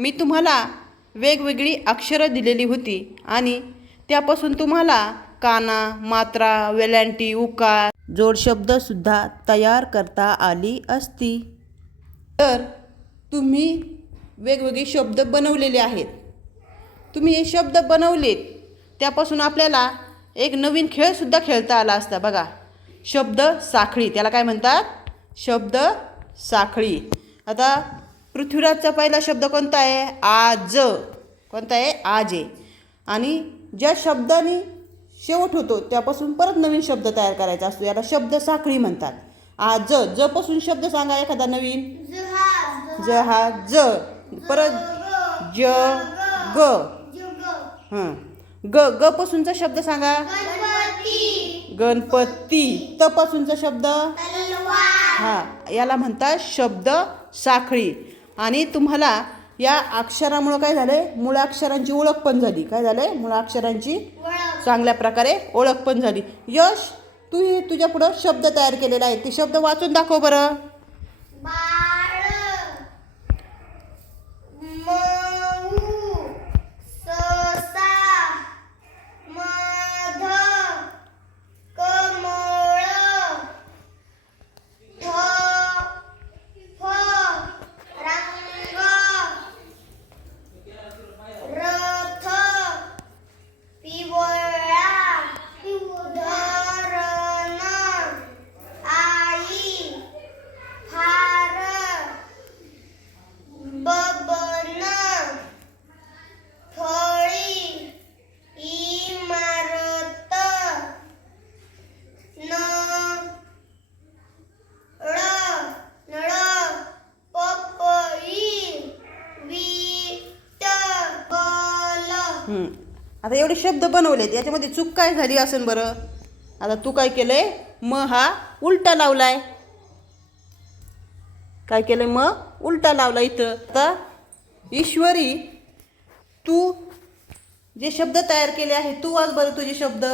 मी तुम्हाला वेगवेगळी अक्षरं दिलेली होती आणि त्यापासून तुम्हाला काना मात्रा वेलांटी उकार जोडशब्दसुद्धा तयार करता आली असती. तर तुम्ही वेगवेगळे शब्द बनवलेले आहेत. तुम्ही हे शब्द बनवलेत त्यापासून आपल्याला एक नवीन खेळसुद्धा खेळता आला असता. बघा शब्द साखळी त्याला काय म्हणतात? शब्द साखळी. आता पृथ्वीराजचा पहिला शब्द कोणता आहे? आज. कोणता आहे? आज आहे. आणि ज्या शब्दाने शेवट होतो त्यापासून परत नवीन शब्द तयार करायचा असतो. याला शब्द साखळी म्हणतात. आज. ज पासून शब्द सांगा एखादा नवीन. ज हा ज परत ज ग. हां. ग ग पासूनचा शब्द सांगा. गणपती. त पासूनचा शब्द? हा. याला म्हणतात शब्द साखळी. आणि तुम्हाला या अक्षरामुळं काय झालं आहे मुळाक्षरांची ओळख पण झाली. काय झालं आहे मुळाक्षरांची चांगल्या प्रकारे ओळख पण झाली. यश तू हे तुझ्या पुढं शब्द तयार केलेला आहे. ते शब्द वाचून दाखव बरं. आता एवढे शब्द बनवलेत याच्यामध्ये चूक काय झाली असेल बरं? आता तू काय केलंय? म हा उलटा लावलाय. काय केलंय म? उलटा लावला इथं. आता ईश्वरी तू जे शब्द तयार केले आहे तू वाच बरं तुझे शब्द.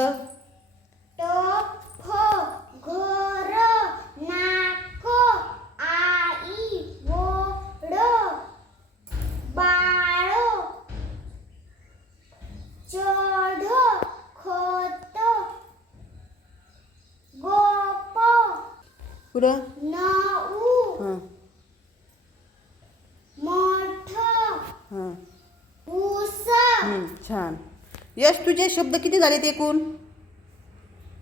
पुढं? नऊ. हां. मोठ. हां. ऊस. हं, छान. यश तुझे शब्द किती झालेत एकूण?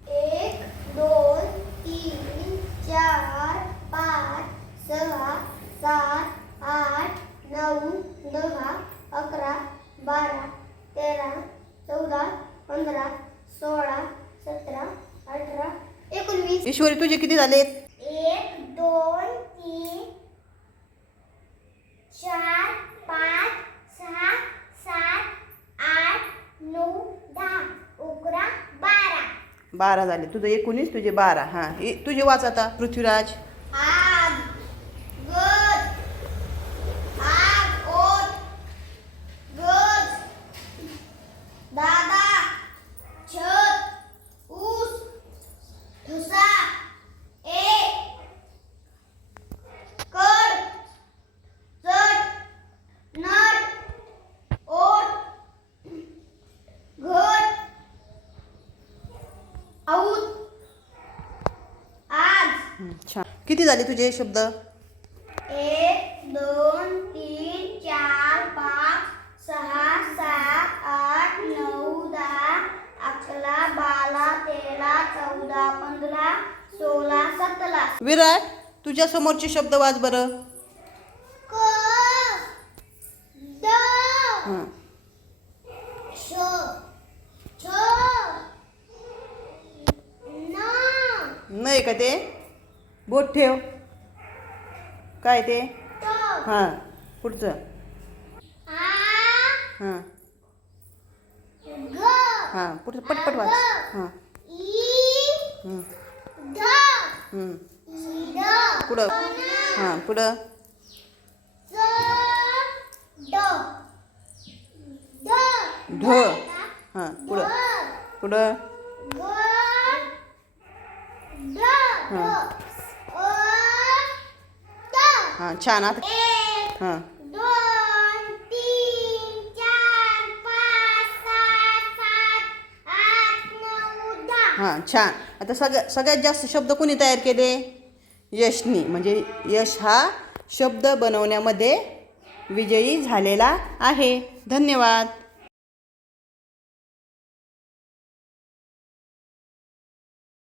एक दोन तीन चार पाच सहा सात आठ नऊ दहा अकरा बारा तेरा चौदा पंधरा सोळा सतरा अठरा एकोणवीस. ईश्वरी तुझे किती झालेत? दोन तीन चार पाच सहा सात आठ नऊ दहा अकरा बारा. बारा झाले. तुझं एकोणीस तुझे बारा. हां. तुझे वाच आता पृथ्वीराज. छान. किती झाले तुझे शब्द? एक दोन तीन चार पाच सहा सात आठ नऊ दहा अकरा बारा तेरा चौदा पंधरा सोळा सतरा. विराट तुझ्या समोरचे शब्द वाच बरं. क द हां. श छ न नाही का ते? बोट ठेव. काय ते? हां पुढचं. हां. हां पुढचं पटपट वाच. हां. पुढं. हां पुढं. ढ. हां पुढं. पुढं. हां. हां छान. आता हां. हां छान. आता सगळ्या सगळ्यात जास्त शब्द कोणी तयार केले? यशनी. म्हणजे यश हा शब्द बनवण्यामध्ये विजयी झालेला आहे. धन्यवाद.